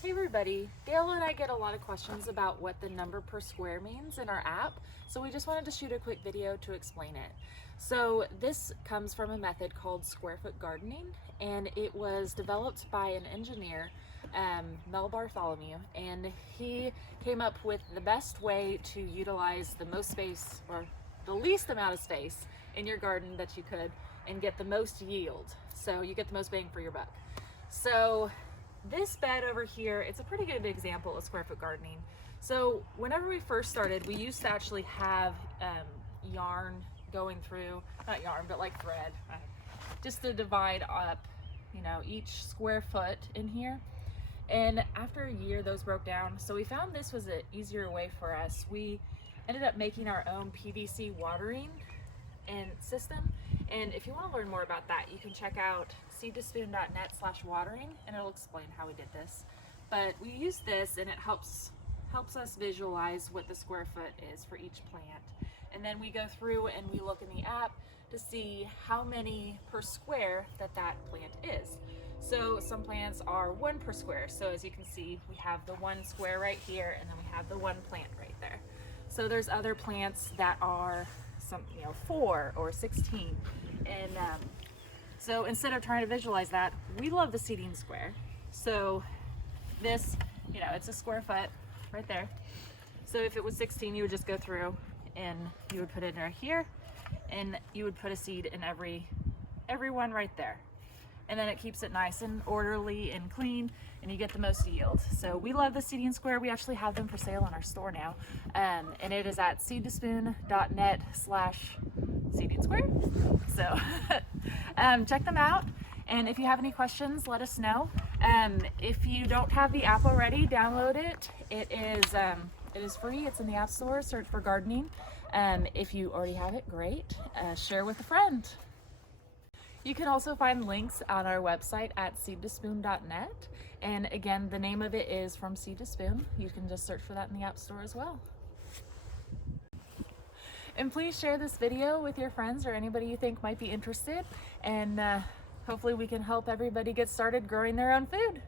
Hey everybody, Dale and I get a lot of questions about what the number per square means in our app, so we just wanted to shoot a quick video to explain it. So this comes from a method called square foot gardening, and it was developed by an engineer, Mel Bartholomew, and he came up with the best way to utilize the most space, or the least amount of space in your garden that you could, and get the most yield, so you get the most bang for your buck. So this bed over here, it's a pretty good example of square foot gardening. So whenever we first started, we used to actually have yarn going through, not yarn, but like thread, just to divide up, each square foot in here. And after a year, those broke down. So we found this was an easier way for us. We ended up making our own PVC watering system. And if you want to learn more about that, you can check out seedtospoon.net/watering, and it'll explain how we did this. But we use this, and it helps us visualize what the square foot is for each plant. And then we go through and we look in the app to see how many per square that plant is. So some plants are 1 per square. So as you can see, we have the 1 square right here, and then we have the 1 plant right there. So there's other plants that are 4 or 16. And so instead of trying to visualize that, we love the Seedings Square. So this, it's a square foot right there. So if it was 16, you would just go through and you would put it right here, and you would put a seed in every one right there. And then it keeps it nice and orderly and clean, and you get the most yield. So we love the Seedings Square. We actually have them for sale in our store now. And it is at seedtospoon.net/Seedings Square. So check them out. And if you have any questions, let us know. If you don't have the app already, download it. It is free. It's in the App Store. Search for gardening. If you already have it, great. Share with a friend. You can also find links on our website at seedtospoon.net. And again, the name of it is From Seed to Spoon. You can just search for that in the App Store as well. And please share this video with your friends or anybody you think might be interested. And hopefully we can help everybody get started growing their own food.